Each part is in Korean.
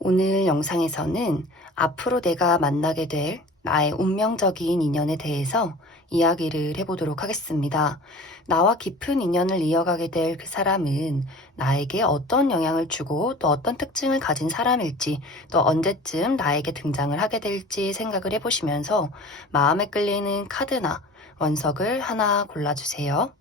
오늘 영상에서는 앞으로 내가 만나게 될 나의 운명적인 인연에 대해서 이야기를 해보도록 하겠습니다. 나와 깊은 인연을 이어가게 될 그 사람은 나에게 어떤 영향을 주고 또 어떤 특징을 가진 사람일지, 또 언제쯤 나에게 등장을 하게 될지 생각을 해보시면서 마음에 끌리는 카드나 원석을 하나 골라주세요.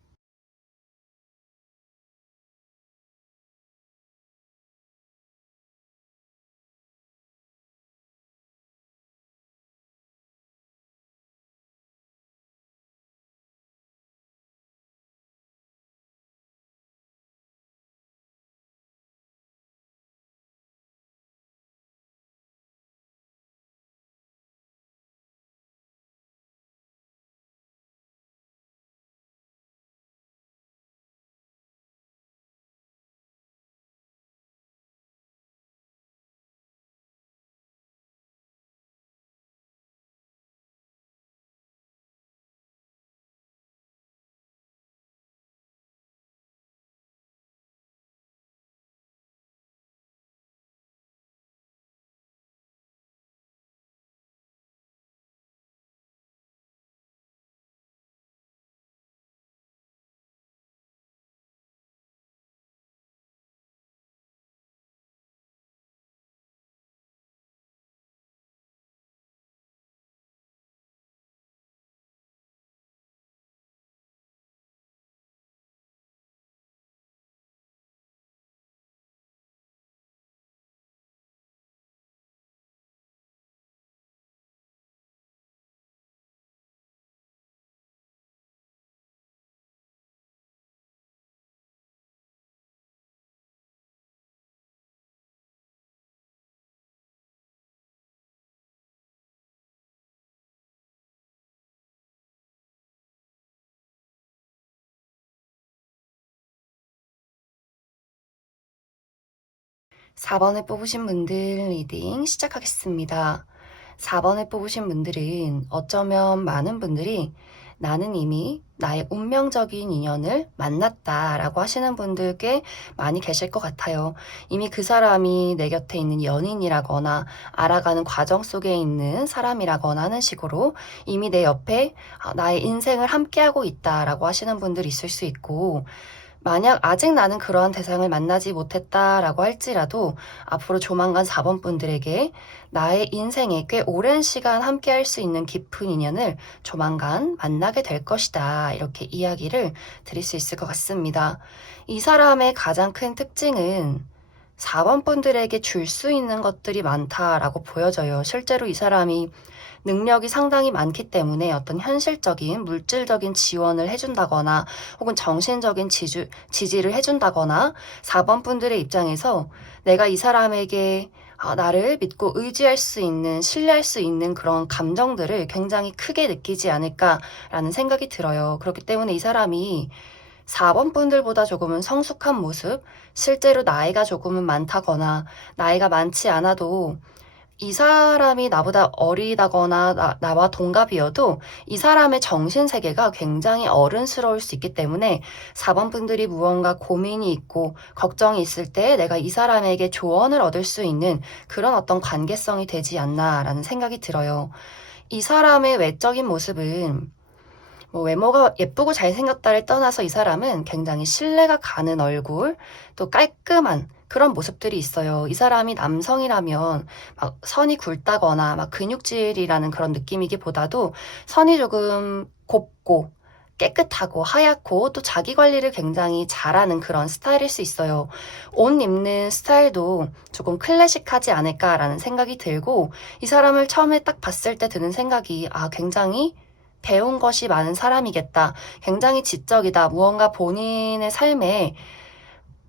4번을 뽑으신 분들 리딩 시작하겠습니다. 4번을 뽑으신 분들은 어쩌면 많은 분들이 나는 이미 나의 운명적인 인연을 만났다라고 하시는 분들 꽤 많이 계실 것 같아요. 이미 그 사람이 내 곁에 있는 연인이라거나 알아가는 과정 속에 있는 사람이라거나 하는 식으로 이미 내 옆에 나의 인생을 함께하고 있다라고 하시는 분들이 있을 수 있고, 만약 아직 나는 그러한 대상을 만나지 못했다라고 할지라도 앞으로 조만간 4번 분들에게 나의 인생에 꽤 오랜 시간 함께 할 수 있는 깊은 인연을 조만간 만나게 될 것이다. 이렇게 이야기를 드릴 수 있을 것 같습니다. 이 사람의 가장 큰 특징은 4번 분들에게 줄 수 있는 것들이 많다라고 보여져요. 실제로 이 사람이 능력이 상당히 많기 때문에 어떤 현실적인 물질적인 지원을 해준다거나 혹은 정신적인 지지를 해준다거나 4번 분들의 입장에서 내가 이 사람에게 나를 믿고 의지할 수 있는, 신뢰할 수 있는 그런 감정들을 굉장히 크게 느끼지 않을까라는 생각이 들어요. 그렇기 때문에 이 사람이 4번 분들보다 조금은 성숙한 모습, 실제로 나이가 조금은 많다거나 나이가 많지 않아도 이 사람이 나보다 어리다거나 나와 동갑이어도 이 사람의 정신세계가 굉장히 어른스러울 수 있기 때문에 4번 분들이 무언가 고민이 있고 걱정이 있을 때 내가 이 사람에게 조언을 얻을 수 있는 그런 어떤 관계성이 되지 않나라는 생각이 들어요. 이 사람의 외적인 모습은 외모가 예쁘고 잘생겼다를 떠나서 이 사람은 굉장히 신뢰가 가는 얼굴, 또 깔끔한 그런 모습들이 있어요. 이 사람이 남성이라면 막 선이 굵다거나 막 근육질이라는 그런 느낌이기보다도 선이 조금 곱고 깨끗하고 하얗고 또 자기 관리를 굉장히 잘하는 그런 스타일일 수 있어요. 옷 입는 스타일도 조금 클래식하지 않을까라는 생각이 들고, 이 사람을 처음에 딱 봤을 때 드는 생각이 굉장히 배운 것이 많은 사람이겠다. 굉장히 지적이다. 무언가 본인의 삶에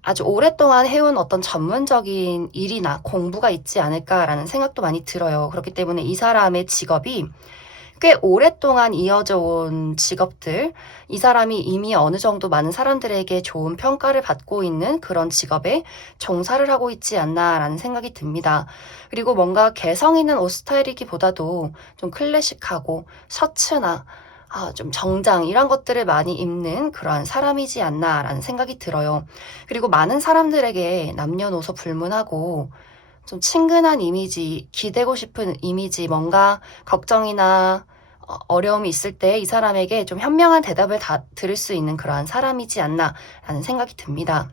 아주 오랫동안 해온 어떤 전문적인 일이나 공부가 있지 않을까라는 생각도 많이 들어요. 그렇기 때문에 이 사람의 직업이 꽤 오랫동안 이어져 온 직업들, 이 사람이 이미 어느 정도 많은 사람들에게 좋은 평가를 받고 있는 그런 직업에 종사를 하고 있지 않나라는 생각이 듭니다. 그리고 뭔가 개성 있는 옷 스타일이기보다도 좀 클래식하고 셔츠나 좀 정장 이런 것들을 많이 입는 그러한 사람이지 않나라는 생각이 들어요. 그리고 많은 사람들에게 남녀노소 불문하고 좀 친근한 이미지, 기대고 싶은 이미지, 뭔가 걱정이나 어려움이 있을 때 이 사람에게 좀 현명한 대답을 다 들을 수 있는 그러한 사람이지 않나라는 생각이 듭니다.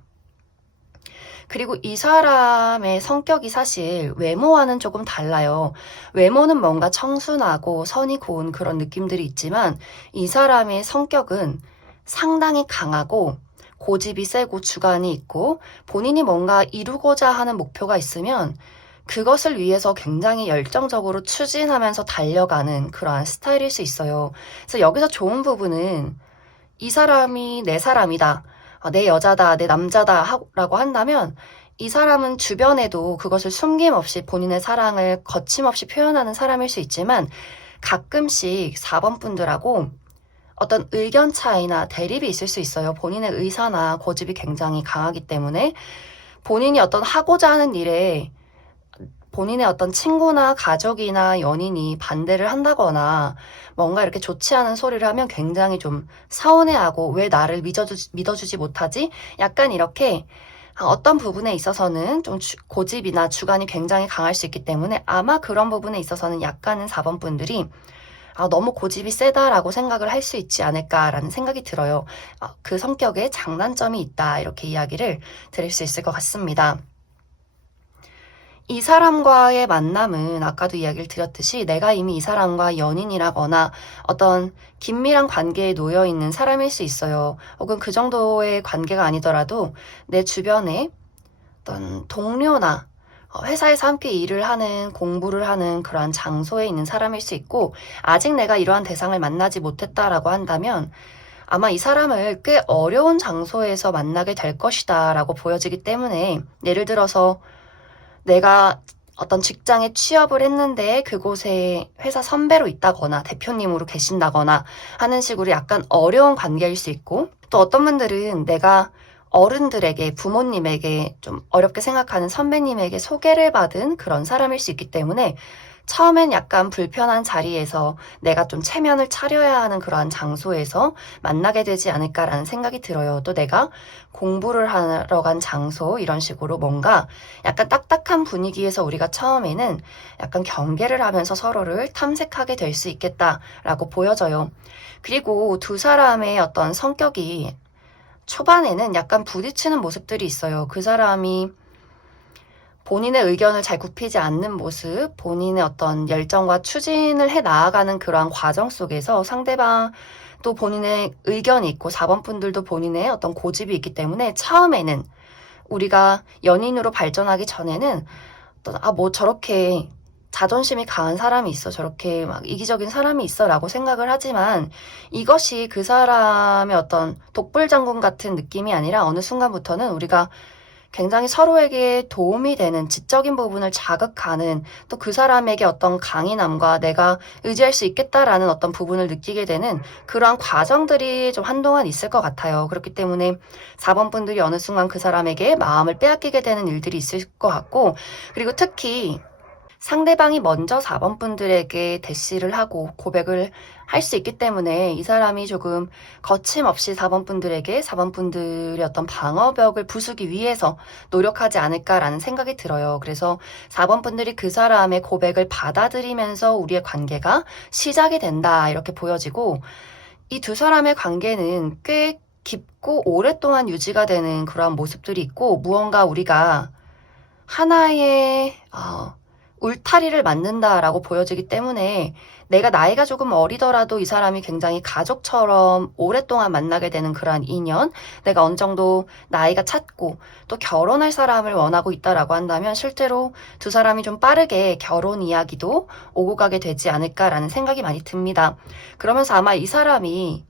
그리고 이 사람의 성격이 사실 외모와는 조금 달라요. 외모는 뭔가 청순하고 선이 고운 그런 느낌들이 있지만 이 사람의 성격은 상당히 강하고 고집이 세고 주관이 있고 본인이 뭔가 이루고자 하는 목표가 있으면 그것을 위해서 굉장히 열정적으로 추진하면서 달려가는 그러한 스타일일 수 있어요. 그래서 여기서 좋은 부분은 이 사람이 내 사람이다. 내 여자다, 내 남자다 라고 한다면 이 사람은 주변에도 그것을 숨김없이 본인의 사랑을 거침없이 표현하는 사람일 수 있지만 가끔씩 4번 분들하고 어떤 의견 차이나 대립이 있을 수 있어요. 본인의 의사나 고집이 굉장히 강하기 때문에 본인이 어떤 하고자 하는 일에 본인의 어떤 친구나 가족이나 연인이 반대를 한다거나 뭔가 이렇게 좋지 않은 소리를 하면 굉장히 좀 서운해하고 왜 나를 믿어주지 못하지? 약간 이렇게 어떤 부분에 있어서는 좀 고집이나 주관이 굉장히 강할 수 있기 때문에 아마 그런 부분에 있어서는 약간은 4번 분들이 너무 고집이 세다라고 생각을 할 수 있지 않을까라는 생각이 들어요. 그 성격에 장단점이 있다 이렇게 이야기를 드릴 수 있을 것 같습니다. 이 사람과의 만남은 아까도 이야기를 드렸듯이 내가 이미 이 사람과 연인이라거나 어떤 긴밀한 관계에 놓여 있는 사람일 수 있어요. 혹은 그 정도의 관계가 아니더라도 내 주변에 어떤 동료나 회사에서 함께 일을 하는, 공부를 하는 그러한 장소에 있는 사람일 수 있고 아직 내가 이러한 대상을 만나지 못했다라고 한다면 아마 이 사람을 꽤 어려운 장소에서 만나게 될 것이다 라고 보여지기 때문에 예를 들어서 내가 어떤 직장에 취업을 했는데 그곳에 회사 선배로 있다거나 대표님으로 계신다거나 하는 식으로 약간 어려운 관계일 수 있고 또 어떤 분들은 내가 어른들에게 부모님에게 좀 어렵게 생각하는 선배님에게 소개를 받은 그런 사람일 수 있기 때문에 처음엔 약간 불편한 자리에서 내가 좀 체면을 차려야 하는 그러한 장소에서 만나게 되지 않을까라는 생각이 들어요. 또 내가 공부를 하러 간 장소 이런 식으로 뭔가 약간 딱딱한 분위기에서 우리가 처음에는 약간 경계를 하면서 서로를 탐색하게 될 수 있겠다라고 보여져요. 그리고 두 사람의 어떤 성격이 초반에는 약간 부딪히는 모습들이 있어요. 그 사람이 본인의 의견을 잘 굽히지 않는 모습, 본인의 어떤 열정과 추진을 해 나아가는 그러한 과정 속에서 상대방 또 본인의 의견이 있고 4번 분들도 본인의 어떤 고집이 있기 때문에 처음에는 우리가 연인으로 발전하기 전에는 어떤 뭐 저렇게 자존심이 강한 사람이 있어. 저렇게 막 이기적인 사람이 있어. 라고 생각을 하지만 이것이 그 사람의 어떤 독불장군 같은 느낌이 아니라 어느 순간부터는 우리가 굉장히 서로에게 도움이 되는 지적인 부분을 자극하는 또 그 사람에게 어떤 강인함과 내가 의지할 수 있겠다라는 어떤 부분을 느끼게 되는 그러한 과정들이 좀 한동안 있을 것 같아요. 그렇기 때문에 4번 분들이 어느 순간 그 사람에게 마음을 빼앗기게 되는 일들이 있을 것 같고 그리고 특히 상대방이 먼저 4번 분들에게 대시를 하고 고백을 할 수 있기 때문에 이 사람이 조금 거침없이 4번 분들에게 4번 분들의 어떤 방어벽을 부수기 위해서 노력하지 않을까라는 생각이 들어요. 그래서 4번 분들이 그 사람의 고백을 받아들이면서 우리의 관계가 시작이 된다 이렇게 보여지고 이 두 사람의 관계는 꽤 깊고 오랫동안 유지가 되는 그러한 모습들이 있고 무언가 우리가 하나의 울타리를 만든다라고 보여지기 때문에 내가 나이가 조금 어리더라도 이 사람이 굉장히 가족처럼 오랫동안 만나게 되는 그러한 인연, 내가 어느 정도 나이가 찼고 또 결혼할 사람을 원하고 있다라고 한다면 실제로 두 사람이 좀 빠르게 결혼 이야기도 오고 가게 되지 않을까라는 생각이 많이 듭니다. 그러면서 아마 이 사람이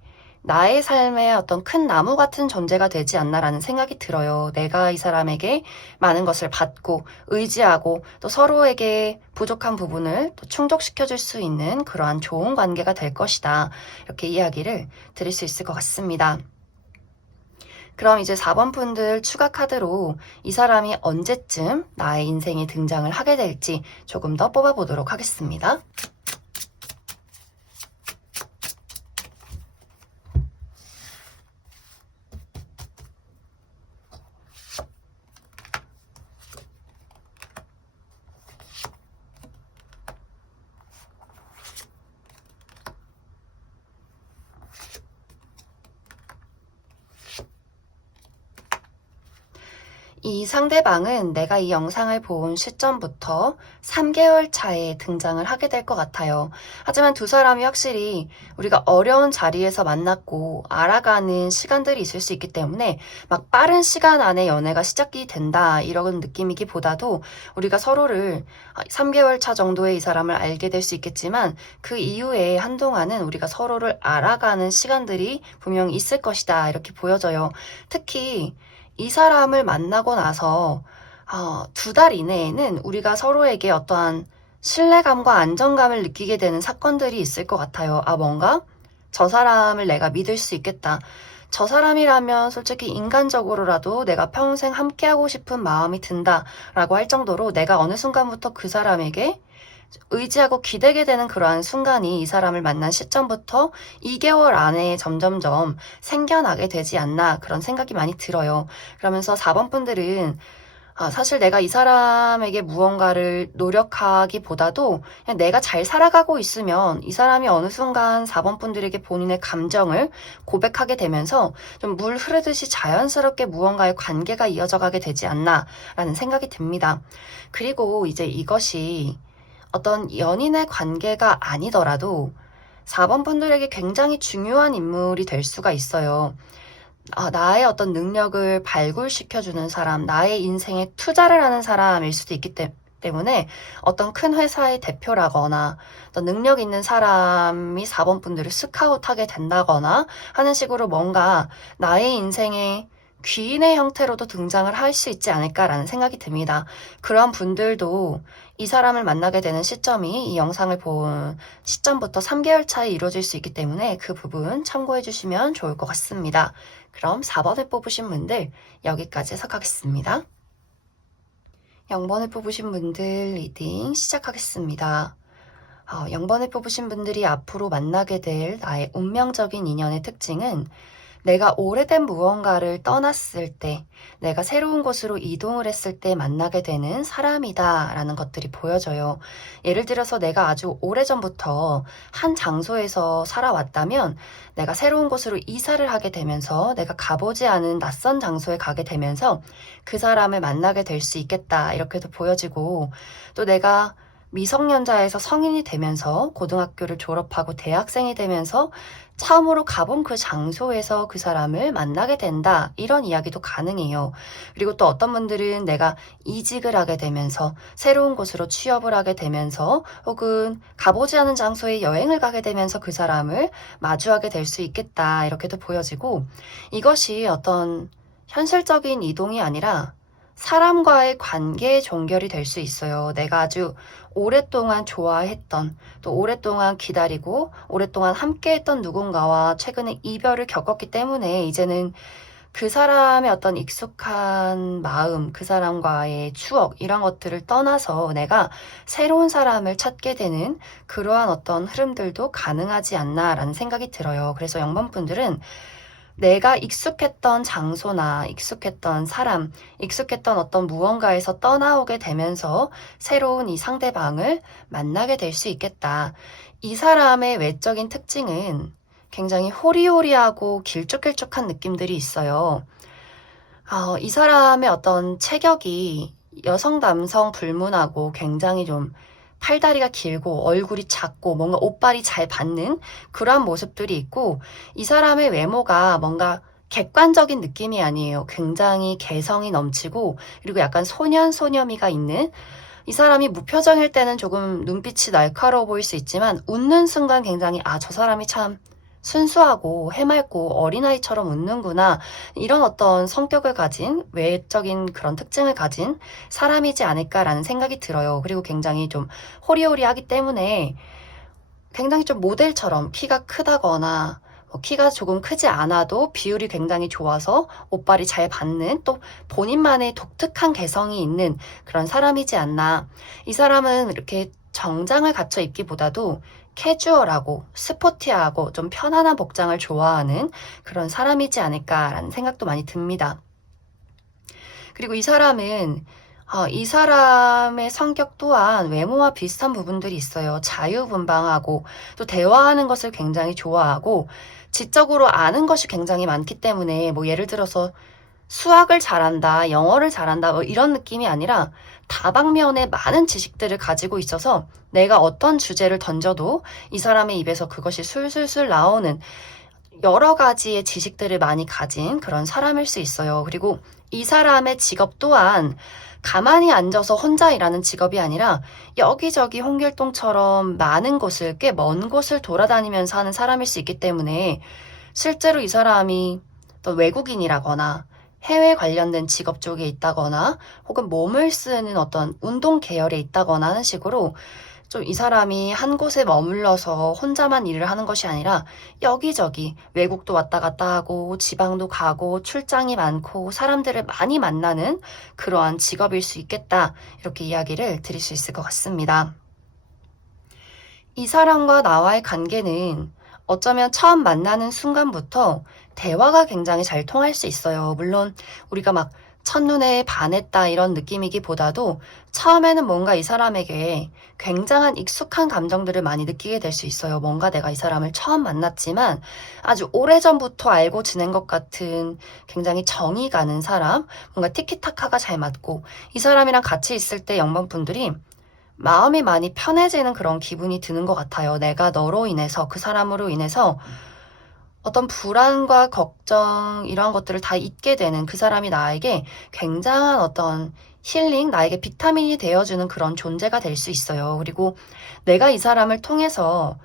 나의 삶에 어떤 큰 나무 같은 존재가 되지 않나라는 생각이 들어요. 내가 이 사람에게 많은 것을 받고 의지하고 또 서로에게 부족한 부분을 또 충족시켜줄 수 있는 그러한 좋은 관계가 될 것이다. 이렇게 이야기를 드릴 수 있을 것 같습니다. 그럼 이제 4번 분들 추가 카드로 이 사람이 언제쯤 나의 인생에 등장을 하게 될지 조금 더 뽑아보도록 하겠습니다. 이 상대방은 내가 이 영상을 본 시점부터 3개월 차에 등장을 하게 될 것 같아요. 하지만 두 사람이 확실히 우리가 어려운 자리에서 만났고 알아가는 시간들이 있을 수 있기 때문에 막 빠른 시간 안에 연애가 시작이 된다 이런 느낌이기보다도 우리가 서로를 3개월 차 정도에 이 사람을 알게 될 수 있겠지만 그 이후에 한동안은 우리가 서로를 알아가는 시간들이 분명히 있을 것이다 이렇게 보여져요. 특히 이 사람을 만나고 나서 2달 이내에는 우리가 서로에게 어떠한 신뢰감과 안정감을 느끼게 되는 사건들이 있을 것 같아요. 뭔가 저 사람을 내가 믿을 수 있겠다. 저 사람이라면 솔직히 인간적으로라도 내가 평생 함께하고 싶은 마음이 든다라고 할 정도로 내가 어느 순간부터 그 사람에게 의지하고 기대게 되는 그러한 순간이 이 사람을 만난 시점부터 2개월 안에 점점점 생겨나게 되지 않나 그런 생각이 많이 들어요. 그러면서 4번 분들은 사실 내가 이 사람에게 무언가를 노력하기보다도 그냥 내가 잘 살아가고 있으면 이 사람이 어느 순간 4번 분들에게 본인의 감정을 고백하게 되면서 좀 물 흐르듯이 자연스럽게 무언가의 관계가 이어져 가게 되지 않나라는 생각이 듭니다. 그리고 이제 이것이 어떤 연인의 관계가 아니더라도 4번 분들에게 굉장히 중요한 인물이 될 수가 있어요. 나의 어떤 능력을 발굴시켜주는 사람, 나의 인생에 투자를 하는 사람일 수도 있기 때문에 어떤 큰 회사의 대표라거나 어떤 능력 있는 사람이 4번 분들을 스카웃하게 된다거나 하는 식으로 뭔가 나의 인생에 귀인의 형태로도 등장을 할 수 있지 않을까라는 생각이 듭니다. 그런 분들도 이 사람을 만나게 되는 시점이 이 영상을 본 시점부터 3개월 차에 이루어질 수 있기 때문에 그 부분 참고해 주시면 좋을 것 같습니다. 그럼 4번을 뽑으신 분들 여기까지 해석하겠습니다. 0번을 뽑으신 분들 리딩 시작하겠습니다. 0번을 뽑으신 분들이 앞으로 만나게 될 나의 운명적인 인연의 특징은 내가 오래된 무언가를 떠났을 때, 내가 새로운 곳으로 이동을 했을 때 만나게 되는 사람이다 라는 것들이 보여져요. 예를 들어서 내가 아주 오래전부터 한 장소에서 살아왔다면 내가 새로운 곳으로 이사를 하게 되면서 내가 가보지 않은 낯선 장소에 가게 되면서 그 사람을 만나게 될 수 있겠다 이렇게도 보여지고, 또 내가 미성년자에서 성인이 되면서 고등학교를 졸업하고 대학생이 되면서 처음으로 가본 그 장소에서 그 사람을 만나게 된다 이런 이야기도 가능해요. 그리고 또 어떤 분들은 내가 이직을 하게 되면서 새로운 곳으로 취업을 하게 되면서 혹은 가보지 않은 장소에 여행을 가게 되면서 그 사람을 마주하게 될 수 있겠다 이렇게도 보여지고, 이것이 어떤 현실적인 이동이 아니라 사람과의 관계의 종결이 될 수 있어요. 내가 아주 오랫동안 좋아했던, 또 오랫동안 기다리고 오랫동안 함께했던 누군가와 최근에 이별을 겪었기 때문에 이제는 그 사람의 어떤 익숙한 마음, 그 사람과의 추억 이런 것들을 떠나서 내가 새로운 사람을 찾게 되는 그러한 어떤 흐름들도 가능하지 않나라는 생각이 들어요. 그래서 0번 분들은 내가 익숙했던 장소나 익숙했던 사람, 익숙했던 어떤 무언가에서 떠나오게 되면서 새로운 이 상대방을 만나게 될 수 있겠다. 이 사람의 외적인 특징은 굉장히 호리호리하고 길쭉길쭉한 느낌들이 있어요. 이 사람의 어떤 체격이 여성, 남성 불문하고 굉장히 좀 팔다리가 길고 얼굴이 작고 뭔가 옷발이 잘 받는 그러한 모습들이 있고, 이 사람의 외모가 뭔가 객관적인 느낌이 아니에요. 굉장히 개성이 넘치고 그리고 약간 소년소녀미가 있는, 이 사람이 무표정일 때는 조금 눈빛이 날카로워 보일 수 있지만 웃는 순간 굉장히 저 사람이 참 순수하고 해맑고 어린아이처럼 웃는구나 이런 어떤 성격을 가진 외적인 그런 특징을 가진 사람이지 않을까라는 생각이 들어요. 그리고 굉장히 좀 호리호리하기 때문에 굉장히 좀 모델처럼 키가 크다거나 키가 조금 크지 않아도 비율이 굉장히 좋아서 옷발이 잘 받는, 또 본인만의 독특한 개성이 있는 그런 사람이지 않나. 이 사람은 이렇게 정장을 갖춰 입기보다도 캐주얼하고 스포티하고 좀 편안한 복장을 좋아하는 그런 사람이지 않을까라는 생각도 많이 듭니다. 그리고 이 사람은 이 사람의 성격 또한 외모와 비슷한 부분들이 있어요. 자유분방하고 또 대화하는 것을 굉장히 좋아하고 지적으로 아는 것이 굉장히 많기 때문에 예를 들어서 수학을 잘한다, 영어를 잘한다, 뭐 이런 느낌이 아니라 다방면의 많은 지식들을 가지고 있어서 내가 어떤 주제를 던져도 이 사람의 입에서 그것이 술술술 나오는 여러 가지의 지식들을 많이 가진 그런 사람일 수 있어요. 그리고 이 사람의 직업 또한 가만히 앉아서 혼자 일하는 직업이 아니라 여기저기 홍길동처럼 많은 곳을, 꽤 먼 곳을 돌아다니면서 하는 사람일 수 있기 때문에 실제로 이 사람이 또 외국인이라거나 해외 관련된 직업 쪽에 있다거나 혹은 몸을 쓰는 어떤 운동 계열에 있다거나 하는 식으로 좀 이 사람이 한 곳에 머물러서 혼자만 일을 하는 것이 아니라 여기저기 외국도 왔다 갔다 하고 지방도 가고 출장이 많고 사람들을 많이 만나는 그러한 직업일 수 있겠다. 이렇게 이야기를 드릴 수 있을 것 같습니다. 이 사람과 나와의 관계는 어쩌면 처음 만나는 순간부터 대화가 굉장히 잘 통할 수 있어요. 물론 우리가 막 첫눈에 반했다 이런 느낌이기보다도 처음에는 뭔가 이 사람에게 굉장한 익숙한 감정들을 많이 느끼게 될 수 있어요. 뭔가 내가 이 사람을 처음 만났지만 아주 오래전부터 알고 지낸 것 같은 굉장히 정이 가는 사람, 뭔가 티키타카가 잘 맞고 이 사람이랑 같이 있을 때 영번분들이 마음이 많이 편해지는 그런 기분이 드는 것 같아요. 내가 너로 인해서, 그 사람으로 인해서 어떤 불안과 걱정, 이러한 것들을 다 잊게 되는 그 사람이 나에게 굉장한 어떤 힐링, 나에게 비타민이 되어주는 그런 존재가 될 수 있어요. 그리고 내가 이 사람을 통해서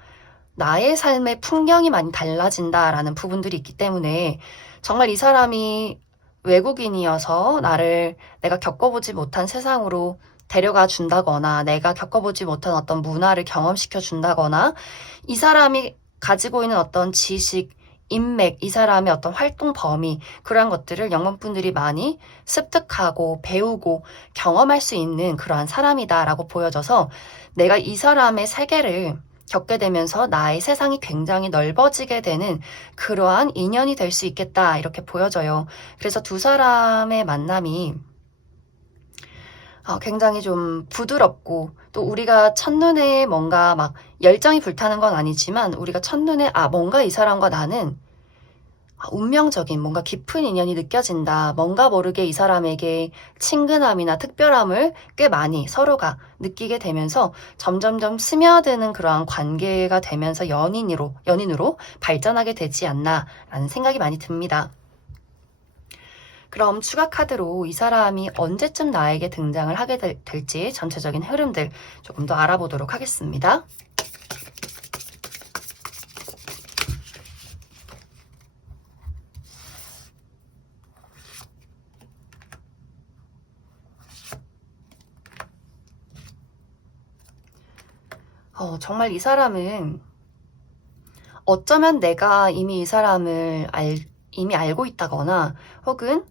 나의 삶의 풍경이 많이 달라진다라는 부분들이 있기 때문에 정말 이 사람이 외국인이어서 나를 내가 겪어보지 못한 세상으로 데려가 준다거나 내가 겪어보지 못한 어떤 문화를 경험시켜 준다거나 이 사람이 가지고 있는 어떤 지식, 인맥, 이 사람의 어떤 활동 범위 그러한 것들을 영문분들이 많이 습득하고 배우고 경험할 수 있는 그러한 사람이다라고 보여져서 내가 이 사람의 세계를 겪게 되면서 나의 세상이 굉장히 넓어지게 되는 그러한 인연이 될 수 있겠다 이렇게 보여져요. 그래서 두 사람의 만남이 굉장히 좀 부드럽고 또 우리가 첫눈에 뭔가 막 열정이 불타는 건 아니지만 우리가 첫눈에 뭔가 이 사람과 나는 운명적인 뭔가 깊은 인연이 느껴진다. 뭔가 모르게 이 사람에게 친근함이나 특별함을 꽤 많이 서로가 느끼게 되면서 점점점 스며드는 그러한 관계가 되면서 연인으로 발전하게 되지 않나라는 생각이 많이 듭니다. 그럼 추가 카드로 이 사람이 언제쯤 나에게 등장을 하게 될지 전체적인 흐름들 조금 더 알아보도록 하겠습니다. 정말 이 사람은 어쩌면 내가 이미 이 사람을 이미 알고 있다거나 혹은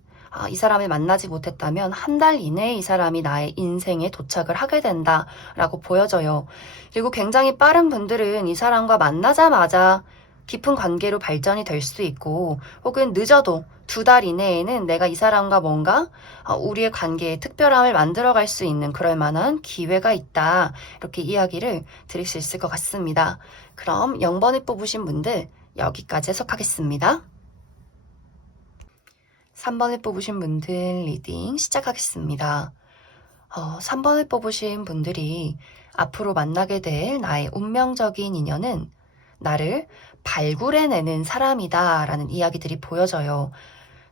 이 사람을 만나지 못했다면 한 달 이내에 이 사람이 나의 인생에 도착을 하게 된다라고 보여져요. 그리고 굉장히 빠른 분들은 이 사람과 만나자마자 깊은 관계로 발전이 될 수도 있고 혹은 늦어도 2달 이내에는 내가 이 사람과 뭔가 우리의 관계에 특별함을 만들어갈 수 있는 그럴 만한 기회가 있다. 이렇게 이야기를 드릴 수 있을 것 같습니다. 그럼 0번을 뽑으신 분들 여기까지 해석하겠습니다. 3번을 뽑으신 분들 리딩 시작하겠습니다. 3번을 뽑으신 분들이 앞으로 만나게 될 나의 운명적인 인연은 나를 발굴해내는 사람이다 라는 이야기들이 보여져요.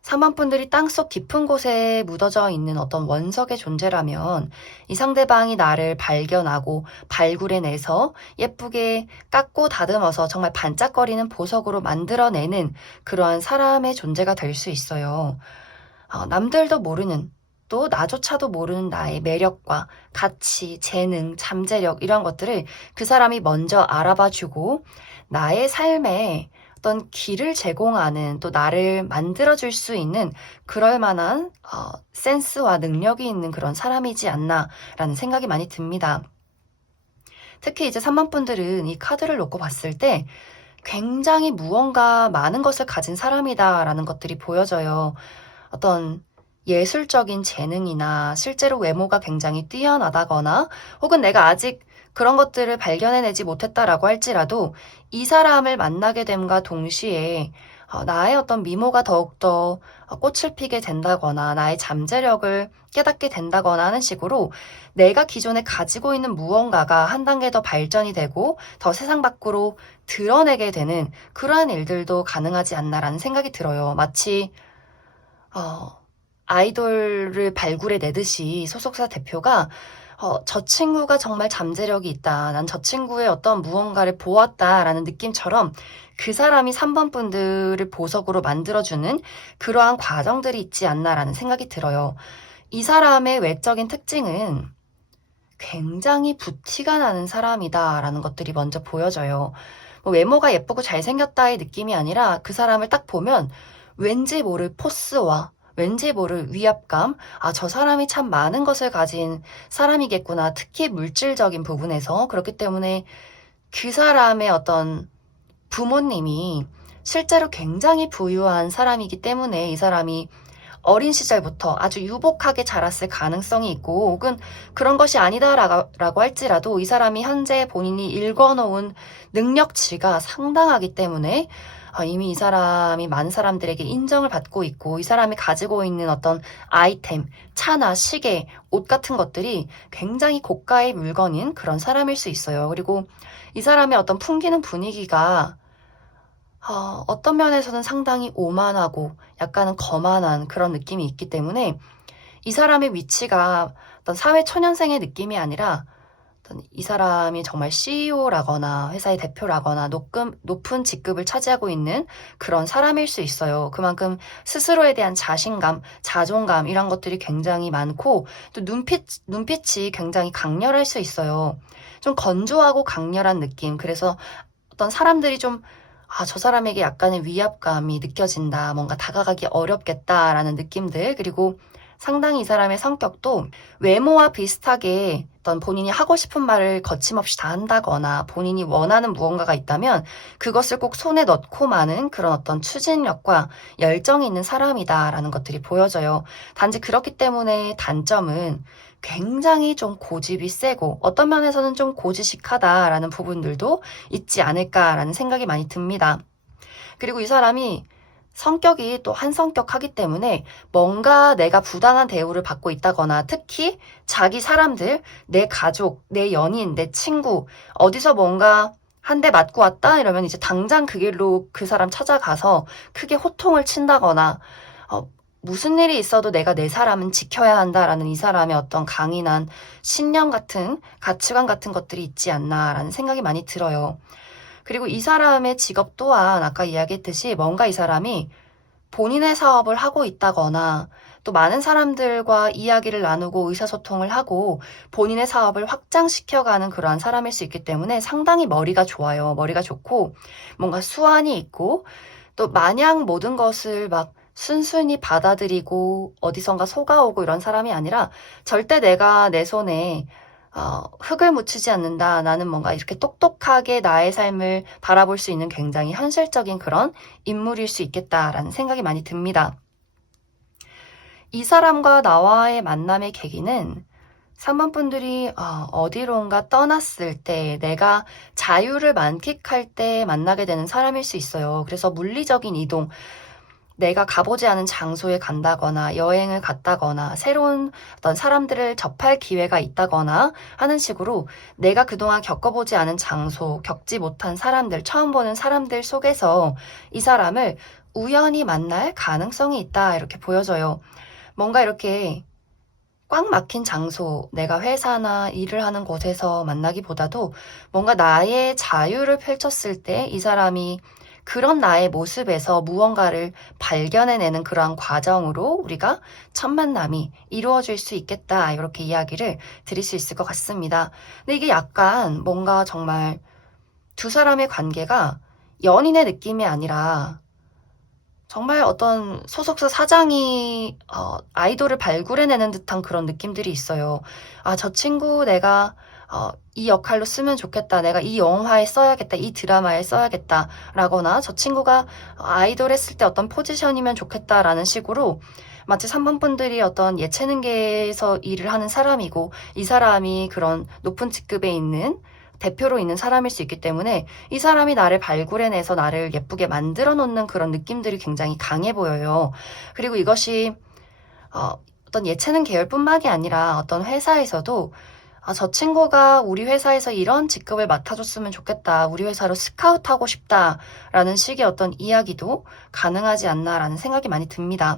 3번 분들이 땅속 깊은 곳에 묻어져 있는 어떤 원석의 존재라면 이 상대방이 나를 발견하고 발굴해내서 예쁘게 깎고 다듬어서 정말 반짝거리는 보석으로 만들어내는 그러한 사람의 존재가 될 수 있어요. 남들도 모르는 또 나조차도 모르는 나의 매력과 가치, 재능, 잠재력 이런 것들을 그 사람이 먼저 알아봐주고 나의 삶에 어떤 길을 제공하는 또 나를 만들어줄 수 있는 그럴 만한 센스와 능력이 있는 그런 사람이지 않나라는 생각이 많이 듭니다. 특히 이제 3번 분들은 이 카드를 놓고 봤을 때 굉장히 무언가 많은 것을 가진 사람이다라는 것들이 보여져요. 어떤 예술적인 재능이나 실제로 외모가 굉장히 뛰어나다거나 혹은 내가 아직 그런 것들을 발견해내지 못했다라고 할지라도 이 사람을 만나게 됨과 동시에 나의 어떤 미모가 더욱더 꽃을 피게 된다거나 나의 잠재력을 깨닫게 된다거나 하는 식으로 내가 기존에 가지고 있는 무언가가 한 단계 더 발전이 되고 더 세상 밖으로 드러내게 되는 그러한 일들도 가능하지 않나라는 생각이 들어요. 마치 아이돌을 발굴해 내듯이 소속사 대표가 저 친구가 정말 잠재력이 있다. 난 저 친구의 어떤 무언가를 보았다라는 느낌처럼 그 사람이 3번 분들을 보석으로 만들어주는 그러한 과정들이 있지 않나라는 생각이 들어요. 이 사람의 외적인 특징은 굉장히 부티가 나는 사람이다라는 것들이 먼저 보여져요. 뭐 외모가 예쁘고 잘생겼다의 느낌이 아니라 그 사람을 딱 보면 왠지 모를 포스와 왠지 모를 위압감, 저 사람이 참 많은 것을 가진 사람이겠구나. 특히 물질적인 부분에서. 그렇기 때문에 그 사람의 어떤 부모님이 실제로 굉장히 부유한 사람이기 때문에 이 사람이 어린 시절부터 아주 유복하게 자랐을 가능성이 있고, 혹은 그런 것이 아니다라고 할지라도 이 사람이 현재 본인이 읽어놓은 능력치가 상당하기 때문에 이미 이 사람이 많은 사람들에게 인정을 받고 있고, 이 사람이 가지고 있는 어떤 아이템, 차나 시계, 옷 같은 것들이 굉장히 고가의 물건인 그런 사람일 수 있어요. 그리고 이 사람의 어떤 풍기는 분위기가 어떤 면에서는 상당히 오만하고 약간은 거만한 그런 느낌이 있기 때문에 이 사람의 위치가 어떤 사회 초년생의 느낌이 아니라 어떤 이 사람이 정말 CEO라거나 회사의 대표라거나 높은 직급을 차지하고 있는 그런 사람일 수 있어요. 그만큼 스스로에 대한 자신감, 자존감 이런 것들이 굉장히 많고, 또 눈빛이 굉장히 강렬할 수 있어요. 좀 건조하고 강렬한 느낌. 그래서 어떤 사람들이 좀 저 사람에게 약간의 위압감이 느껴진다. 뭔가 다가가기 어렵겠다라는 느낌들. 그리고 상당히 이 사람의 성격도 외모와 비슷하게 어떤 본인이 하고 싶은 말을 거침없이 다 한다거나 본인이 원하는 무언가가 있다면 그것을 꼭 손에 넣고 마는 그런 어떤 추진력과 열정이 있는 사람이다라는 것들이 보여져요. 단지 그렇기 때문에 단점은 굉장히 좀 고집이 세고 어떤 면에서는 좀 고지식하다라는 부분들도 있지 않을까라는 생각이 많이 듭니다. 그리고 이 사람이 성격이 또 한성격하기 때문에 뭔가 내가 부당한 대우를 받고 있다거나, 특히 자기 사람들, 내 가족, 내 연인, 내 친구 어디서 뭔가 한 대 맞고 왔다 이러면 이제 당장 그 길로 그 사람 찾아가서 크게 호통을 친다거나, 무슨 일이 있어도 내가 내 사람은 지켜야 한다라는 이 사람의 어떤 강인한 신념 같은 가치관 같은 것들이 있지 않나라는 생각이 많이 들어요. 그리고 이 사람의 직업 또한 아까 이야기했듯이 뭔가 이 사람이 본인의 사업을 하고 있다거나 또 많은 사람들과 이야기를 나누고 의사소통을 하고 본인의 사업을 확장시켜가는 그러한 사람일 수 있기 때문에 상당히 머리가 좋아요. 머리가 좋고 뭔가 수완이 있고, 또 마냥 모든 것을 막 순순히 받아들이고 어디선가 속아오고 이런 사람이 아니라 절대 내가 내 손에 흙을 묻히지 않는다. 나는 뭔가 이렇게 똑똑하게 나의 삶을 바라볼 수 있는 굉장히 현실적인 그런 인물일 수 있겠다라는 생각이 많이 듭니다. 이 사람과 나와의 만남의 계기는 3번 분들이 어디론가 떠났을 때, 내가 자유를 만끽할 때 만나게 되는 사람일 수 있어요. 그래서 물리적인 이동, 내가 가보지 않은 장소에 간다거나 여행을 갔다거나 새로운 어떤 사람들을 접할 기회가 있다거나 하는 식으로 내가 그동안 겪어보지 않은 장소, 겪지 못한 사람들, 처음 보는 사람들 속에서 이 사람을 우연히 만날 가능성이 있다, 이렇게 보여져요. 뭔가 이렇게 꽉 막힌 장소, 내가 회사나 일을 하는 곳에서 만나기보다도 뭔가 나의 자유를 펼쳤을 때 이 사람이 그런 나의 모습에서 무언가를 발견해내는 그러한 과정으로 우리가 첫 만남이 이루어질 수 있겠다, 이렇게 이야기를 드릴 수 있을 것 같습니다. 근데 이게 약간 뭔가 정말 두 사람의 관계가 연인의 느낌이 아니라 정말 어떤 소속사 사장이 아이돌을 발굴해내는 듯한 그런 느낌들이 있어요. 저 친구 내가 이 역할로 쓰면 좋겠다. 내가 이 영화에 써야겠다. 이 드라마에 써야겠다. 라거나 저 친구가 아이돌 했을 때 어떤 포지션이면 좋겠다라는 식으로 마치 3번 분들이 어떤 예체능계에서 일을 하는 사람이고 이 사람이 그런 높은 직급에 있는 대표로 있는 사람일 수 있기 때문에 이 사람이 나를 발굴해내서 나를 예쁘게 만들어 놓는 그런 느낌들이 굉장히 강해 보여요. 그리고 이것이 어떤 예체능 계열뿐만이 아니라 어떤 회사에서도 저 친구가 우리 회사에서 이런 직급을 맡아줬으면 좋겠다. 우리 회사로 스카우트하고 싶다라는 식의 어떤 이야기도 가능하지 않나라는 생각이 많이 듭니다.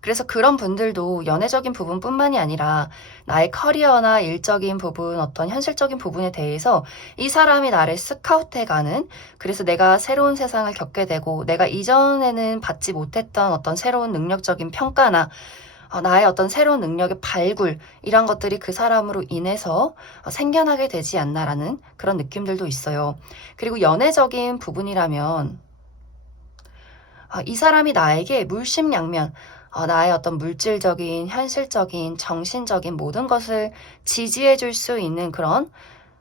그래서 그런 분들도 연애적인 부분뿐만이 아니라 나의 커리어나 일적인 부분, 어떤 현실적인 부분에 대해서 이 사람이 나를 스카우트해가는, 그래서 내가 새로운 세상을 겪게 되고 내가 이전에는 받지 못했던 어떤 새로운 능력적인 평가나 나의 어떤 새로운 능력의 발굴, 이런 것들이 그 사람으로 인해서 생겨나게 되지 않나라는 그런 느낌들도 있어요. 그리고 연애적인 부분이라면 이 사람이 나에게 물심양면 나의 어떤 물질적인, 현실적인, 정신적인 모든 것을 지지해 줄 수 있는 그런,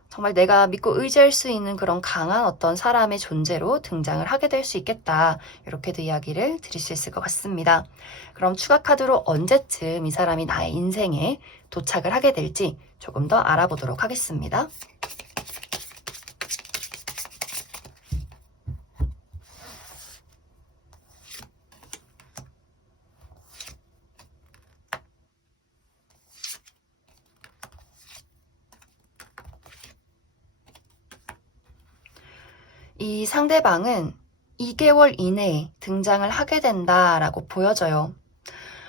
정말 내가 믿고 의지할 수 있는 그런 강한 어떤 사람의 존재로 등장을 하게 될 수 있겠다. 이렇게도 이야기를 드릴 수 있을 것 같습니다. 그럼 추가 카드로 언제쯤 이 사람이 나의 인생에 도착을 하게 될지 조금 더 알아보도록 하겠습니다. 이 상대방은 2개월 이내에 등장을 하게 된다라고 보여져요.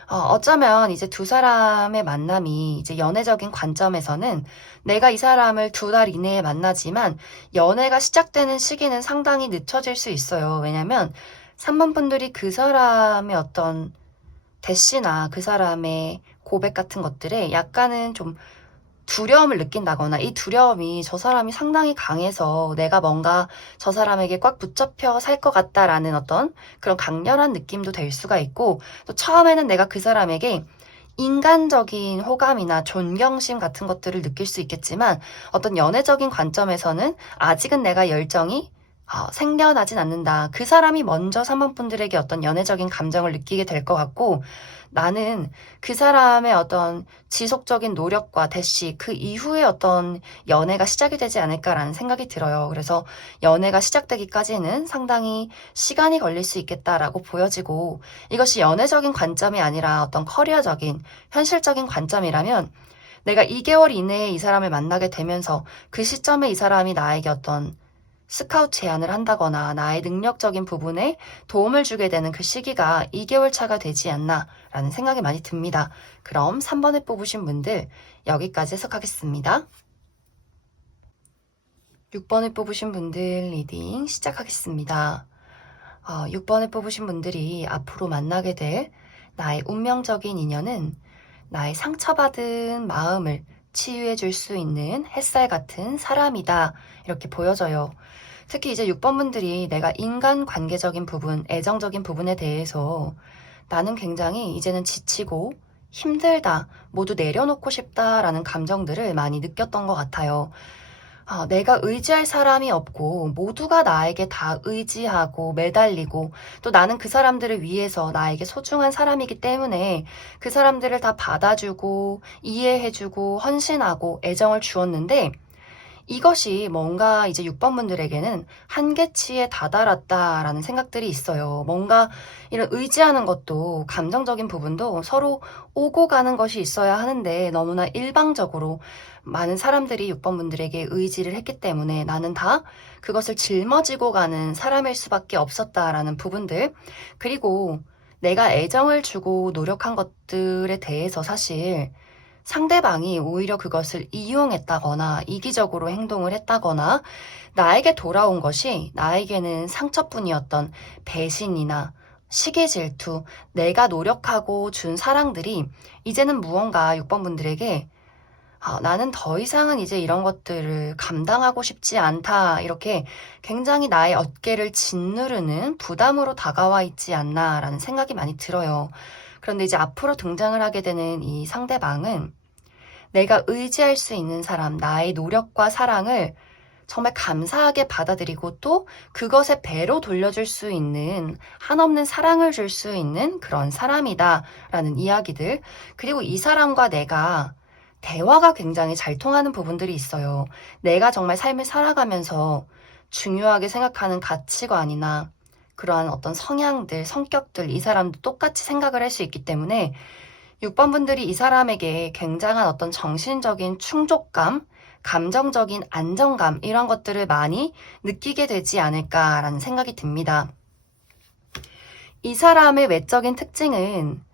어쩌면 이제 두 사람의 만남이 이제 연애적인 관점에서는 내가 이 사람을 2달 이내에 만나지만 연애가 시작되는 시기는 상당히 늦춰질 수 있어요. 왜냐면 3번 분들이 그 사람의 어떤 대시나 그 사람의 고백 같은 것들에 약간은 좀 두려움을 느낀다거나, 이 두려움이 저 사람이 상당히 강해서 내가 뭔가 저 사람에게 꽉 붙잡혀 살 것 같다라는 어떤 그런 강렬한 느낌도 될 수가 있고, 또 처음에는 내가 그 사람에게 인간적인 호감이나 존경심 같은 것들을 느낄 수 있겠지만 어떤 연애적인 관점에서는 아직은 내가 열정이 생겨나진 않는다. 그 사람이 먼저 3번 분들에게 어떤 연애적인 감정을 느끼게 될 것 같고, 나는 그 사람의 어떤 지속적인 노력과 대시, 그 이후에 어떤 연애가 시작이 되지 않을까라는 생각이 들어요. 그래서 연애가 시작되기까지는 상당히 시간이 걸릴 수 있겠다라고 보여지고, 이것이 연애적인 관점이 아니라 어떤 커리어적인, 현실적인 관점이라면 내가 2개월 이내에 이 사람을 만나게 되면서 그 시점에 이 사람이 나에게 어떤 스카우트 제안을 한다거나 나의 능력적인 부분에 도움을 주게 되는 그 시기가 2개월 차가 되지 않나라는 생각이 많이 듭니다. 그럼 3번을 뽑으신 분들 여기까지 해석하겠습니다. 6번을 뽑으신 분들 리딩 시작하겠습니다. 6번을 뽑으신 분들이 앞으로 만나게 될 나의 운명적인 인연은 나의 상처받은 마음을 치유해 줄 수 있는 햇살 같은 사람이다. 이렇게 보여져요. 특히 이제 6번 분들이 내가 인간관계적인 부분, 애정적인 부분에 대해서 나는 굉장히 이제는 지치고 힘들다, 모두 내려놓고 싶다라는 감정들을 많이 느꼈던 것 같아요. 내가 의지할 사람이 없고 모두가 나에게 다 의지하고 매달리고, 또 나는 그 사람들을 위해서 나에게 소중한 사람이기 때문에 그 사람들을 다 받아주고 이해해주고 헌신하고 애정을 주었는데, 이것이 뭔가 이제 6번 분들에게는 한계치에 다다랐다라는 생각들이 있어요. 뭔가 이런 의지하는 것도, 감정적인 부분도 서로 오고 가는 것이 있어야 하는데 너무나 일방적으로 많은 사람들이 6번 분들에게 의지를 했기 때문에 나는 다 그것을 짊어지고 가는 사람일 수밖에 없었다라는 부분들, 그리고 내가 애정을 주고 노력한 것들에 대해서 사실 상대방이 오히려 그것을 이용했다거나 이기적으로 행동을 했다거나, 나에게 돌아온 것이 나에게는 상처뿐이었던 배신이나 시기 질투, 내가 노력하고 준 사랑들이 이제는 무언가 6번 분들에게 나는 더 이상은 이제 이런 것들을 감당하고 싶지 않다, 이렇게 굉장히 나의 어깨를 짓누르는 부담으로 다가와 있지 않나라는 생각이 많이 들어요. 그런데 이제 앞으로 등장을 하게 되는 이 상대방은 내가 의지할 수 있는 사람, 나의 노력과 사랑을 정말 감사하게 받아들이고 또 그것에 배로 돌려줄 수 있는, 한없는 사랑을 줄 수 있는 그런 사람이다 라는 이야기들, 그리고 이 사람과 내가 대화가 굉장히 잘 통하는 부분들이 있어요. 내가 정말 삶을 살아가면서 중요하게 생각하는 가치관이나 그러한 어떤 성향들, 성격들, 이 사람도 똑같이 생각을 할 수 있기 때문에 6번 분들이 이 사람에게 굉장한 어떤 정신적인 충족감, 감정적인 안정감, 이런 것들을 많이 느끼게 되지 않을까라는 생각이 듭니다. 이 사람의 외적인 특징은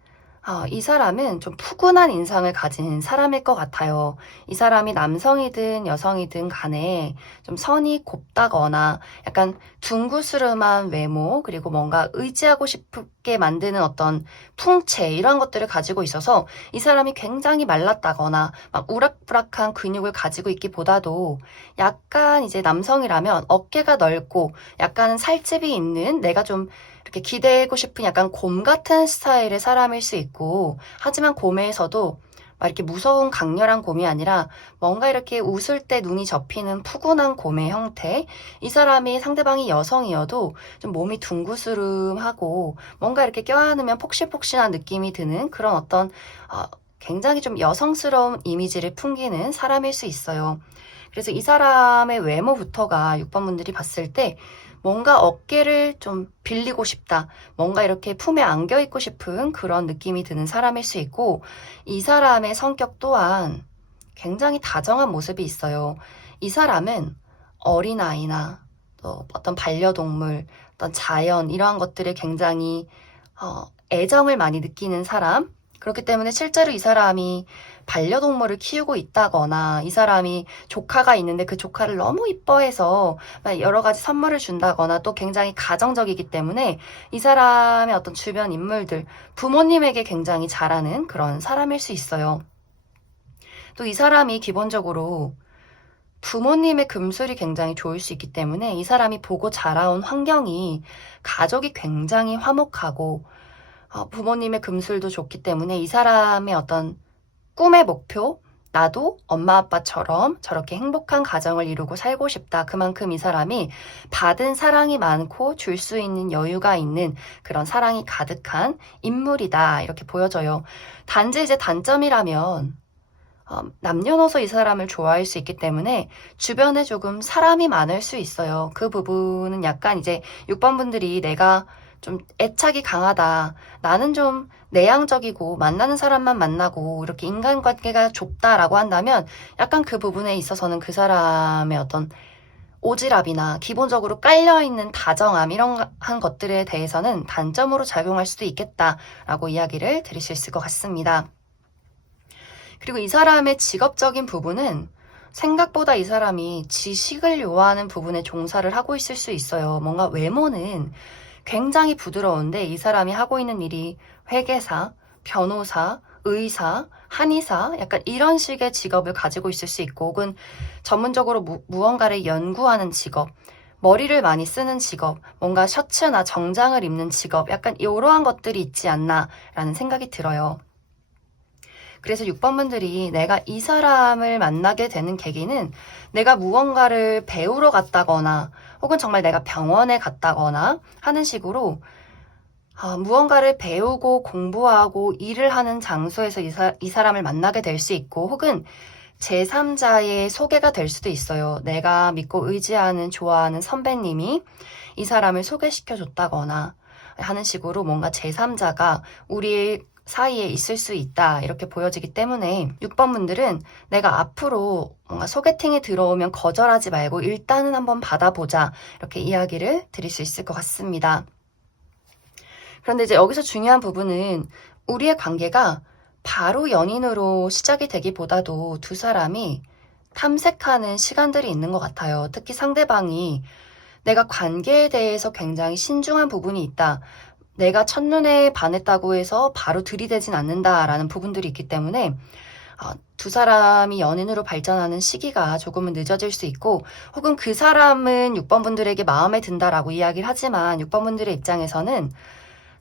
이 사람은 좀 푸근한 인상을 가진 사람일 것 같아요. 이 사람이 남성이든 여성이든 간에 좀 선이 곱다거나 약간 둥그스름한 외모, 그리고 뭔가 의지하고 싶게 만드는 어떤 풍채, 이런 것들을 가지고 있어서 이 사람이 굉장히 말랐다거나 막 우락부락한 근육을 가지고 있기보다도 약간 이제 남성이라면 어깨가 넓고 약간 살집이 있는, 내가 좀 이렇게 기대고 싶은 약간 곰 같은 스타일의 사람일 수 있고, 하지만 곰에서도 막 이렇게 무서운 강렬한 곰이 아니라 뭔가 이렇게 웃을 때 눈이 접히는 푸근한 곰의 형태. 이 사람이 상대방이 여성이어도 좀 몸이 둥그스름하고 뭔가 이렇게 껴안으면 폭실폭실한 느낌이 드는 그런 어떤 굉장히 좀 여성스러운 이미지를 풍기는 사람일 수 있어요. 그래서 이 사람의 외모부터가 6번 분들이 봤을 때 뭔가 어깨를 좀 빌리고 싶다, 뭔가 이렇게 품에 안겨 있고 싶은 그런 느낌이 드는 사람일 수 있고, 이 사람의 성격 또한 굉장히 다정한 모습이 있어요. 이 사람은 어린아이나 또 어떤 반려동물, 어떤 자연, 이러한 것들에 굉장히 애정을 많이 느끼는 사람. 그렇기 때문에 실제로 이 사람이 반려동물을 키우고 있다거나, 이 사람이 조카가 있는데 그 조카를 너무 이뻐해서 여러 가지 선물을 준다거나, 또 굉장히 가정적이기 때문에 이 사람의 어떤 주변 인물들, 부모님에게 굉장히 잘하는 그런 사람일 수 있어요. 또 이 사람이 기본적으로 부모님의 금술이 굉장히 좋을 수 있기 때문에 이 사람이 보고 자라온 환경이, 가족이 굉장히 화목하고 부모님의 금술도 좋기 때문에 이 사람의 어떤 꿈의 목표, 나도 엄마 아빠처럼 저렇게 행복한 가정을 이루고 살고 싶다. 그만큼 이 사람이 받은 사랑이 많고 줄 수 있는 여유가 있는 그런 사랑이 가득한 인물이다, 이렇게 보여져요. 단지 이제 단점이라면 남녀노소 이 사람을 좋아할 수 있기 때문에 주변에 조금 사람이 많을 수 있어요. 그 부분은 약간 이제 6번 분들이 내가 좀 애착이 강하다, 나는 좀 내향적이고 만나는 사람만 만나고 이렇게 인간관계가 좁다라고 한다면, 약간 그 부분에 있어서는 그 사람의 어떤 오지랖이나 기본적으로 깔려있는 다정함, 이런 한 것들에 대해서는 단점으로 작용할 수도 있겠다라고 이야기를 드릴 수 있을 것 같습니다. 그리고 이 사람의 직업적인 부분은 생각보다 이 사람이 지식을 요하는 부분에 종사를 하고 있을 수 있어요. 뭔가 외모는 굉장히 부드러운데 이 사람이 하고 있는 일이 회계사, 변호사, 의사, 한의사, 약간 이런 식의 직업을 가지고 있을 수 있고, 혹은 전문적으로 무언가를 연구하는 직업, 머리를 많이 쓰는 직업, 뭔가 셔츠나 정장을 입는 직업, 약간 이러한 것들이 있지 않나라는 생각이 들어요. 그래서 6번 분들이 내가 이 사람을 만나게 되는 계기는 내가 무언가를 배우러 갔다거나, 혹은 정말 내가 병원에 갔다거나 하는 식으로 무언가를 배우고 공부하고 일을 하는 장소에서 이 사람을 만나게 될 수 있고, 혹은 제3자의 소개가 될 수도 있어요. 내가 믿고 의지하는, 좋아하는 선배님이 이 사람을 소개시켜 줬다거나 하는 식으로 뭔가 제3자가 우리 사이에 있을 수 있다, 이렇게 보여지기 때문에 6번 분들은 내가 앞으로 뭔가 소개팅에 들어오면 거절하지 말고 일단은 한번 받아보자, 이렇게 이야기를 드릴 수 있을 것 같습니다. 그런데 이제 여기서 중요한 부분은 우리의 관계가 바로 연인으로 시작이 되기보다도 두 사람이 탐색하는 시간들이 있는 것 같아요. 특히 상대방이 내가 관계에 대해서 굉장히 신중한 부분이 있다, 내가 첫눈에 반했다고 해서 바로 들이대진 않는다라는 부분들이 있기 때문에 두 사람이 연인으로 발전하는 시기가 조금은 늦어질 수 있고, 혹은 그 사람은 6번 분들에게 마음에 든다라고 이야기를 하지만 6번 분들의 입장에서는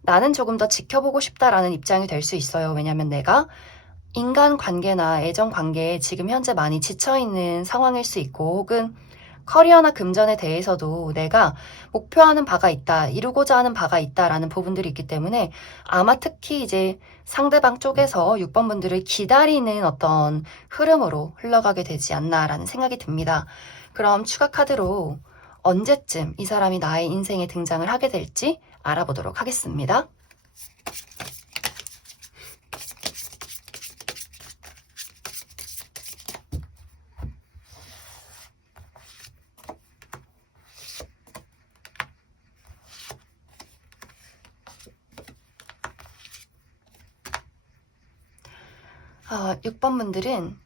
나는 조금 더 지켜보고 싶다라는 입장이 될 수 있어요. 왜냐하면 내가 인간관계나 애정관계에 지금 현재 많이 지쳐있는 상황일 수 있고, 혹은 커리어나 금전에 대해서도 내가 목표하는 바가 있다, 이루고자 하는 바가 있다라는 부분들이 있기 때문에 아마 특히 이제 상대방 쪽에서 6번 분들을 기다리는 어떤 흐름으로 흘러가게 되지 않나라는 생각이 듭니다. 그럼 추가 카드로 언제쯤 이 사람이 나의 인생에 등장을 하게 될지 알아보도록 하겠습니다. 6번 분들은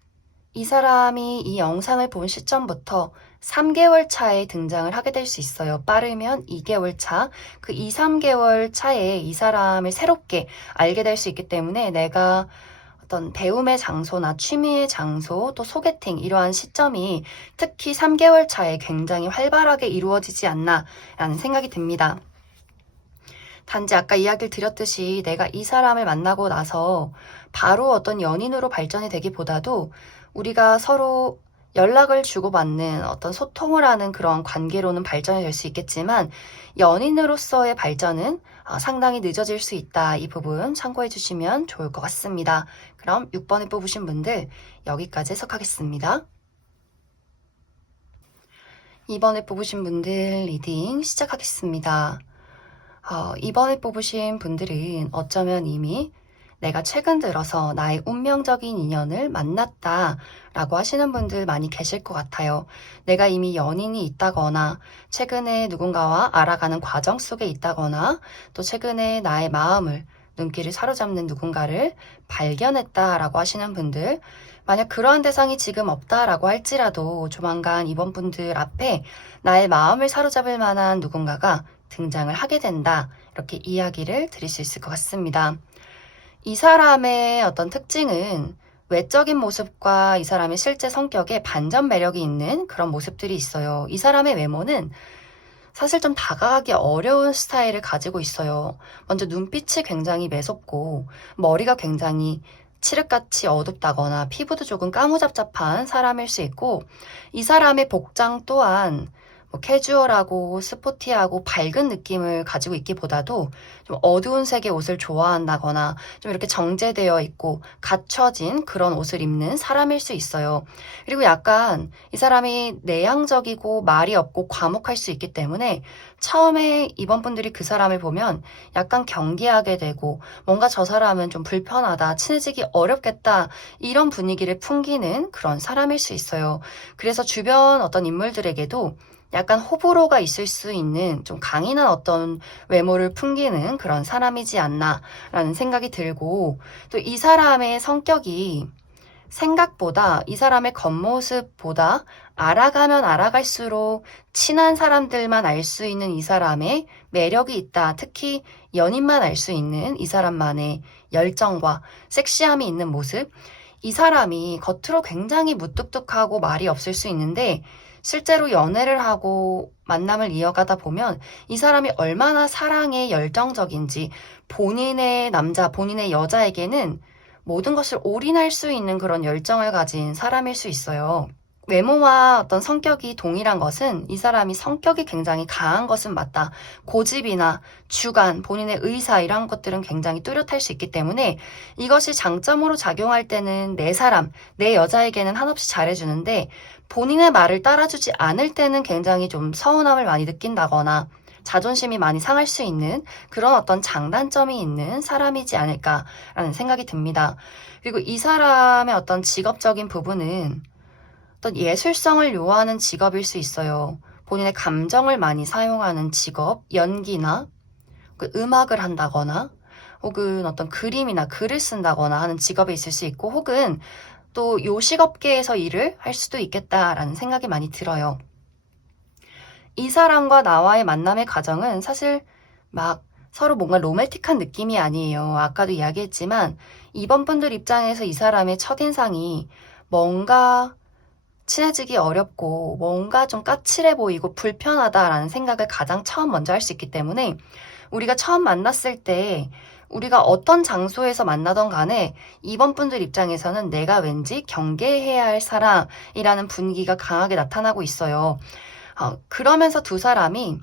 이 사람이 이 영상을 본 시점부터 3개월 차에 등장을 하게 될 수 있어요. 빠르면 2개월 차. 그 2, 3개월 차에 이 사람을 새롭게 알게 될 수 있기 때문에 내가 어떤 배움의 장소나 취미의 장소, 또 소개팅 이러한 시점이 특히 3개월 차에 굉장히 활발하게 이루어지지 않나라는 생각이 듭니다. 단지 아까 이야기를 드렸듯이 내가 이 사람을 만나고 나서 바로 어떤 연인으로 발전이 되기보다도 우리가 서로 연락을 주고받는 어떤 소통을 하는 그런 관계로는 발전이 될 수 있겠지만 연인으로서의 발전은 상당히 늦어질 수 있다. 이 부분 참고해 주시면 좋을 것 같습니다. 그럼 6번을 뽑으신 분들 여기까지 해석하겠습니다. 2번을 뽑으신 분들 리딩 시작하겠습니다. 2번을 뽑으신 분들은 어쩌면 이미 내가 최근 들어서 나의 운명적인 인연을 만났다 라고 하시는 분들 많이 계실 것 같아요. 내가 이미 연인이 있다거나 최근에 누군가와 알아가는 과정 속에 있다거나 또 최근에 나의 마음을 눈길을 사로잡는 누군가를 발견했다라고 하시는 분들, 만약 그러한 대상이 지금 없다라고 할지라도 조만간 이번 분들 앞에 나의 마음을 사로잡을 만한 누군가가 등장을 하게 된다. 이렇게 이야기를 드릴 수 있을 것 같습니다. 이 사람의 어떤 특징은 외적인 모습과 이 사람의 실제 성격에 반전 매력이 있는 그런 모습들이 있어요. 이 사람의 외모는 사실 좀 다가가기 어려운 스타일을 가지고 있어요. 먼저 눈빛이 굉장히 매섭고 머리가 굉장히 칠흑같이 어둡다거나 피부도 조금 까무잡잡한 사람일 수 있고 이 사람의 복장 또한 캐주얼하고 스포티하고 밝은 느낌을 가지고 있기보다도 좀 어두운 색의 옷을 좋아한다거나 좀 이렇게 정제되어 있고 갖춰진 그런 옷을 입는 사람일 수 있어요. 그리고 약간 이 사람이 내향적이고 말이 없고 과묵할 수 있기 때문에 처음에 이번 분들이 그 사람을 보면 약간 경계하게 되고 뭔가 저 사람은 좀 불편하다, 친해지기 어렵겠다 이런 분위기를 풍기는 그런 사람일 수 있어요. 그래서 주변 어떤 인물들에게도 약간 호불호가 있을 수 있는 좀 강인한 어떤 외모를 풍기는 그런 사람이지 않나라는 생각이 들고 또 이 사람의 성격이 생각보다 이 사람의 겉모습보다 알아가면 알아갈수록 친한 사람들만 알 수 있는 이 사람의 매력이 있다. 특히 연인만 알 수 있는 이 사람만의 열정과 섹시함이 있는 모습. 이 사람이 겉으로 굉장히 무뚝뚝하고 말이 없을 수 있는데 실제로 연애를 하고 만남을 이어가다 보면 이 사람이 얼마나 사랑에 열정적인지 본인의 남자, 본인의 여자에게는 모든 것을 올인할 수 있는 그런 열정을 가진 사람일 수 있어요. 외모와 어떤 성격이 동일한 것은 이 사람이 성격이 굉장히 강한 것은 맞다. 고집이나 주관, 본인의 의사 이런 것들은 굉장히 뚜렷할 수 있기 때문에 이것이 장점으로 작용할 때는 내 사람, 내 여자에게는 한없이 잘해주는데 본인의 말을 따라주지 않을 때는 굉장히 좀 서운함을 많이 느낀다거나 자존심이 많이 상할 수 있는 그런 어떤 장단점이 있는 사람이지 않을까라는 생각이 듭니다. 그리고 이 사람의 어떤 직업적인 부분은 어떤 예술성을 요하는 직업일 수 있어요. 본인의 감정을 많이 사용하는 직업, 연기나 음악을 한다거나 혹은 어떤 그림이나 글을 쓴다거나 하는 직업에 있을 수 있고 혹은 또 요식업계에서 일을 할 수도 있겠다라는 생각이 많이 들어요. 이 사람과 나와의 만남의 과정은 사실 막 서로 뭔가 로맨틱한 느낌이 아니에요. 아까도 이야기했지만 이번 분들 입장에서 이 사람의 첫인상이 뭔가 친해지기 어렵고 뭔가 좀 까칠해 보이고 불편하다라는 생각을 가장 처음 먼저 할 수 있기 때문에 우리가 처음 만났을 때 우리가 어떤 장소에서 만나던 간에 이번 분들 입장에서는 내가 왠지 경계해야 할 사람이라는 분위기가 강하게 나타나고 있어요. 그러면서 두 사람이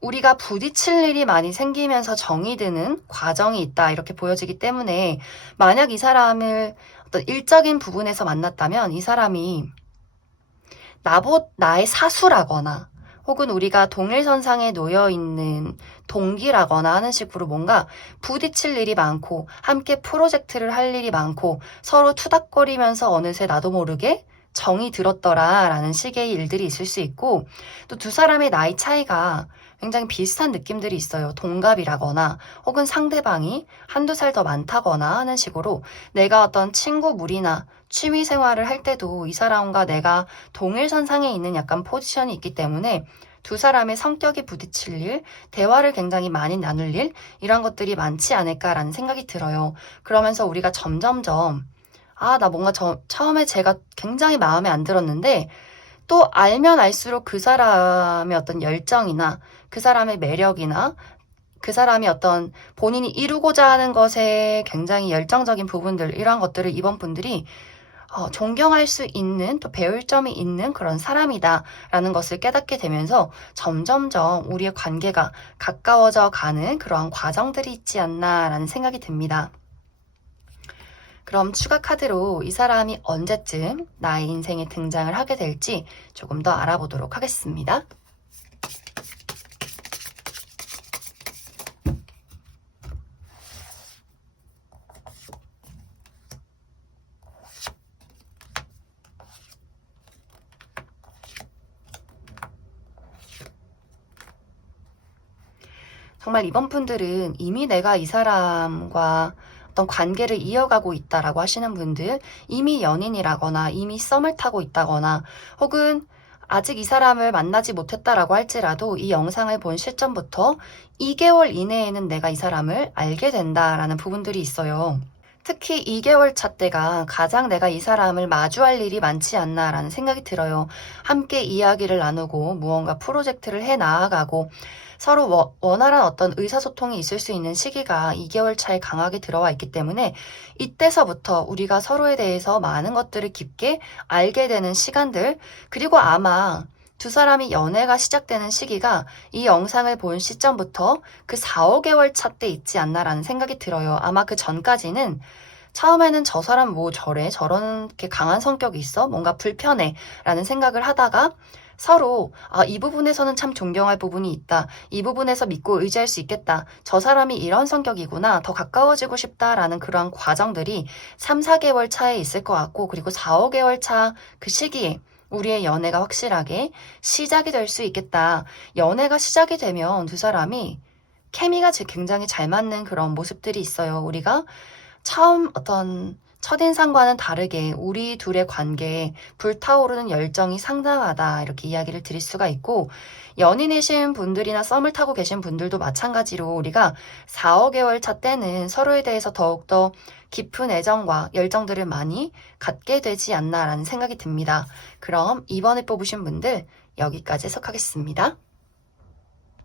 우리가 부딪힐 일이 많이 생기면서 정이 드는 과정이 있다 이렇게 보여지기 때문에 만약 이 사람을 어떤 일적인 부분에서 만났다면 이 사람이 나의 사수라거나 혹은 우리가 동일선상에 놓여있는 동기라거나 하는 식으로 뭔가 부딪힐 일이 많고 함께 프로젝트를 할 일이 많고 서로 투닥거리면서 어느새 나도 모르게 정이 들었더라 라는 식의 일들이 있을 수 있고, 또 두 사람의 나이 차이가 굉장히 비슷한 느낌들이 있어요. 동갑이라거나 혹은 상대방이 한두 살 더 많다거나 하는 식으로 내가 어떤 친구 무리나 취미 생활을 할 때도 이 사람과 내가 동일선상에 있는 약간 포지션이 있기 때문에 두 사람의 성격이 부딪힐 일, 대화를 굉장히 많이 나눌 일, 이런 것들이 많지 않을까라는 생각이 들어요. 그러면서 우리가 점점점 나 뭔가 처음에 제가 굉장히 마음에 안 들었는데 또 알면 알수록 그 사람의 어떤 열정이나 그 사람의 매력이나 그 사람이 어떤 본인이 이루고자 하는 것에 굉장히 열정적인 부분들, 이런 것들을 이번 분들이 존경할 수 있는, 또 배울 점이 있는 그런 사람이다라는 것을 깨닫게 되면서 점점점 우리의 관계가 가까워져 가는 그러한 과정들이 있지 않나라는 생각이 듭니다. 그럼 추가 카드로 이 사람이 언제쯤 나의 인생에 등장을 하게 될지 조금 더 알아보도록 하겠습니다. 정말 이번 분들은 이미 내가 이 사람과 어떤 관계를 이어가고 있다라고 하시는 분들, 이미 연인이라거나 이미 썸을 타고 있다거나 혹은 아직 이 사람을 만나지 못했다라고 할지라도 이 영상을 본 시점부터 2개월 이내에는 내가 이 사람을 알게 된다라는 부분들이 있어요. 특히 2개월 차 때가 가장 내가 이 사람을 마주할 일이 많지 않나라는 생각이 들어요. 함께 이야기를 나누고 무언가 프로젝트를 해 나아가고 서로 원활한 어떤 의사소통이 있을 수 있는 시기가 2개월 차에 강하게 들어와 있기 때문에 이때서부터 우리가 서로에 대해서 많은 것들을 깊게 알게 되는 시간들, 그리고 아마 두 사람이 연애가 시작되는 시기가 이 영상을 본 시점부터 그 4, 5개월 차 때 있지 않나라는 생각이 들어요. 아마 그 전까지는 처음에는 저 사람 뭐 저래? 저렇게 강한 성격이 있어? 뭔가 불편해? 라는 생각을 하다가 서로 이 부분에서는 참 존경할 부분이 있다. 이 부분에서 믿고 의지할 수 있겠다. 저 사람이 이런 성격이구나. 더 가까워지고 싶다라는 그러한 과정들이 3, 4개월 차에 있을 것 같고, 그리고 4, 5개월 차 그 시기에 우리의 연애가 확실하게 시작이 될 수 있겠다. 연애가 시작이 되면 두 사람이 케미가 굉장히 잘 맞는 그런 모습들이 있어요. 우리가 처음 어떤 첫인상과는 다르게 우리 둘의 관계에 불타오르는 열정이 상당하다, 이렇게 이야기를 드릴 수가 있고, 연인이신 분들이나 썸을 타고 계신 분들도 마찬가지로 우리가 4, 5개월 차 때는 서로에 대해서 더욱더 깊은 애정과 열정들을 많이 갖게 되지 않나라는 생각이 듭니다. 그럼 이번에 뽑으신 분들 여기까지 해석하겠습니다.